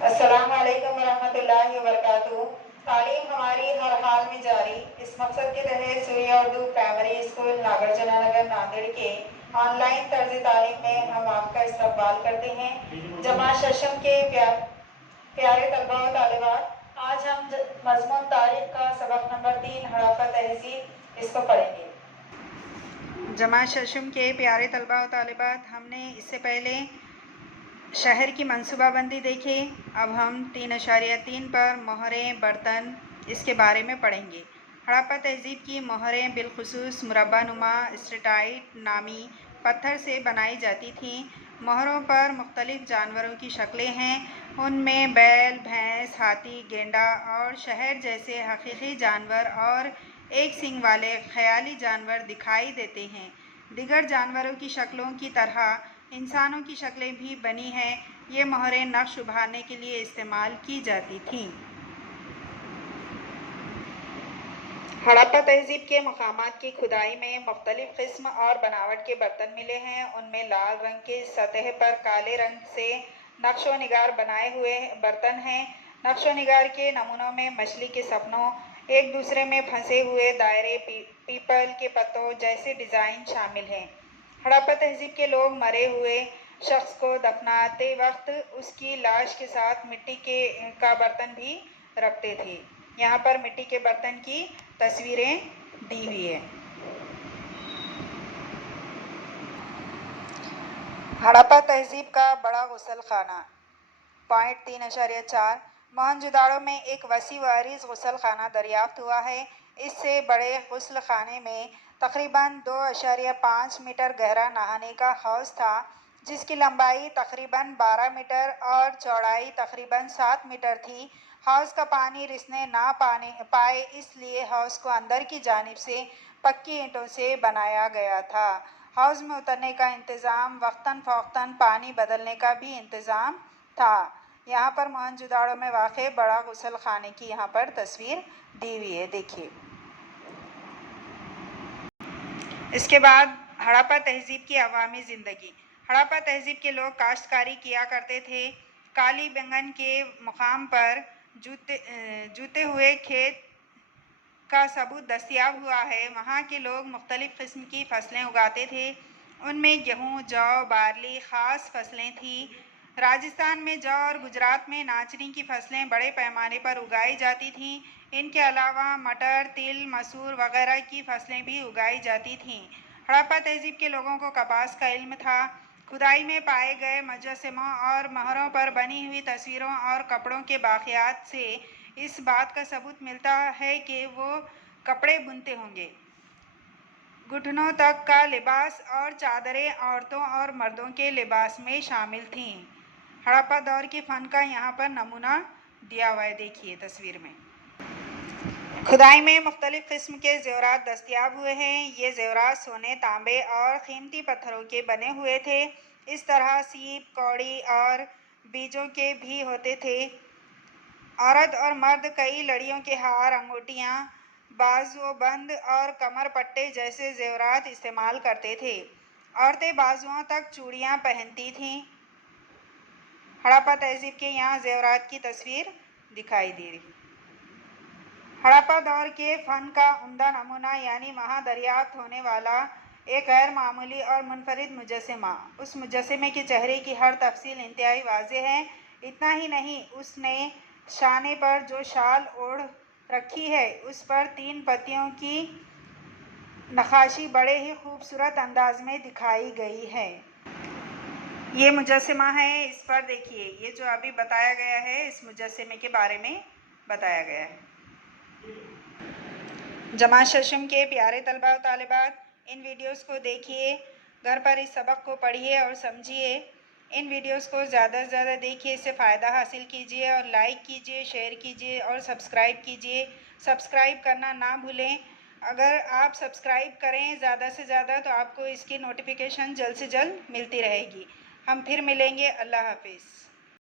السلام علیکم ورحمۃ اللہ وبرکاتہ۔ تعلیم ہماری ہر حال میں جاری، اس مقصد کے تحت سوریہ اردو پرائمری اسکول ناگرجنا نگر ناندیڑ کے آن لائن طرز تعلیم میں ہم آپ کا استقبال کرتے ہیں۔ جماعت ششم کے پیارے طلباء و طالبات، آج ہم مضمون تاریخ کا سبق نمبر 3 ہڑپہ تہذیب اس کو پڑھیں گے۔ جماعت ششم کے پیارے طلباء و طالبات، ہم نے اس سے پہلے شہر کی منصوبہ بندی دیکھے۔ اب ہم 3.3 پر مہریں برتن اس کے بارے میں پڑھیں گے۔ ہڑپہ تہذیب کی مہریں بالخصوص مربع نما اسٹیلائٹ نامی پتھر سے بنائی جاتی تھیں۔ مہروں پر مختلف جانوروں کی شکلیں ہیں، ان میں بیل، بھینس، ہاتھی، گینڈا اور شہر جیسے حقیقی جانور اور ایک سینگ والے خیالی جانور دکھائی دیتے ہیں۔ دیگر جانوروں کی شکلوں کی طرح انسانوں کی شکلیں بھی بنی ہیں۔ یہ مہریں نقش ابھارنے کے لیے استعمال کی جاتی تھیں۔ ہڑپہ تہذیب کے مقامات کی کھدائی میں مختلف قسم اور بناوٹ کے برتن ملے ہیں۔ ان میں لال رنگ کی سطح پر کالے رنگ سے نقش و نگار بنائے ہوئے برتن ہیں۔ نقش و نگار کے نمونوں میں مچھلی کے سپنوں، ایک دوسرے میں پھنسے ہوئے دائرے، پیپل کے پتوں جیسے ڈیزائن شامل ہیں۔ ہڑپہ تہذیب کے لوگ مرے ہوئے شخص کو دفناتے وقت اس کی لاش کے ساتھ مٹی کا برتن بھی رکھتے تھے۔ یہاں پر مٹی کے برتن کی تصویریں دی ہوئی ہیں۔ ہڑپہ تہذیب کا بڑا غسل خانہ۔ پوائنٹ 3.4 موہنجودڑو میں ایک وسیع و عریض غسل خانہ دریافت ہوا ہے۔ اس سے بڑے غسل خانے میں تقریباً 2.5 میٹر گہرا نہانے کا حوض تھا، جس کی لمبائی تقریباً 12 میٹر اور چوڑائی تقریباً 7 میٹر تھی۔ حوض کا پانی رسنے نہ پائے، اس لیے حوض کو اندر کی جانب سے پکی اینٹوں سے بنایا گیا تھا۔ حوض میں اترنے کا انتظام، وقتاً فوقتاً پانی بدلنے کا بھی انتظام تھا۔ یہاں پر موہنجودڑو میں واقع بڑا غسل خانے کی یہاں پر تصویر دی ہوئی ہے، دیکھیے۔ اس کے بعد ہڑپہ تہذیب کی عوامی زندگی۔ ہڑپہ تہذیب کے لوگ کاشتکاری کیا کرتے تھے۔ کالی بنگن کے مقام پر جوتے ہوئے کھیت کا ثبوت دستیاب ہوا ہے۔ وہاں کے لوگ مختلف قسم کی فصلیں اگاتے تھے۔ ان میں گیہوں، جو، بارلی خاص فصلیں تھیں۔ راجستھان میں جو اور گجرات میں ناچنی کی فصلیں بڑے پیمانے پر اگائی جاتی تھیں۔ ان کے علاوہ مٹر، تل، مسور وغیرہ کی فصلیں بھی اگائی جاتی تھیں۔ ہڑپہ تہذیب کے لوگوں کو کپاس کا علم تھا۔ کھدائی میں پائے گئے مجسموں اور مہروں پر بنی ہوئی تصویروں اور کپڑوں کے باقیات سے اس بات کا ثبوت ملتا ہے کہ وہ کپڑے بنتے ہوں گے۔ گھٹنوں تک کا لباس اور چادریں عورتوں اور مردوں کے لباس میں شامل تھیں۔ ہڑپہ دور کے فن کا یہاں پر نمونہ دیا ہوا ہے، دیکھیے تصویر میں۔ کھدائی میں مختلف قسم کے زیورات دستیاب ہوئے ہیں۔ یہ زیورات سونے، تانبے اور قیمتی پتھروں کے بنے ہوئے تھے۔ اس طرح سیپ، کوڑی اور بیجوں کے بھی ہوتے تھے۔ عورت اور مرد کئی لڑیوں کے ہار، انگوٹھیاں، بازو بند اور کمر پٹے جیسے زیورات استعمال کرتے تھے۔ عورتیں بازوؤں تک چوڑیاں پہنتی تھیں۔ ہڑپہ تہذیب کے یہاں زیورات کی تصویر دکھائی دے رہی۔ ہڑپہ دور کے فن کا عمدہ نمونہ، یعنی وہاں دریافت ہونے والا ایک غیر معمولی اور منفرد مجسمہ۔ اس مجسمے کے چہرے کی ہر تفصیل انتہائی واضح ہے۔ اتنا ہی نہیں، اس نے شانے پر جو شال اوڑھ رکھی ہے، اس پر 3 پتیوں کی نقاشی بڑے ہی خوبصورت انداز میں دکھائی گئی ہے۔ یہ مجسمہ ہے، اس پر دیکھیے، یہ جو ابھی بتایا گیا ہے اس مجسمے کے بارے میں بتایا گیا ہے۔ جماعت ششم کے پیارے طلباء و طالبات، ان ویڈیوز کو دیکھیے، گھر پر اس سبق کو پڑھیے اور سمجھیے۔ ان ویڈیوز کو زیادہ سے زیادہ دیکھیے، اس سے فائدہ حاصل کیجیے اور لائک کیجیے، شیئر کیجیے اور سبسکرائب کیجیے۔ سبسکرائب کرنا نہ بھولیں۔ اگر آپ سبسکرائب کریں زیادہ سے زیادہ تو آپ کو اس کی نوٹیفیکیشن جلد سے جلد ملتی رہے گی۔ ہم پھر ملیں گے۔ اللہ حافظ۔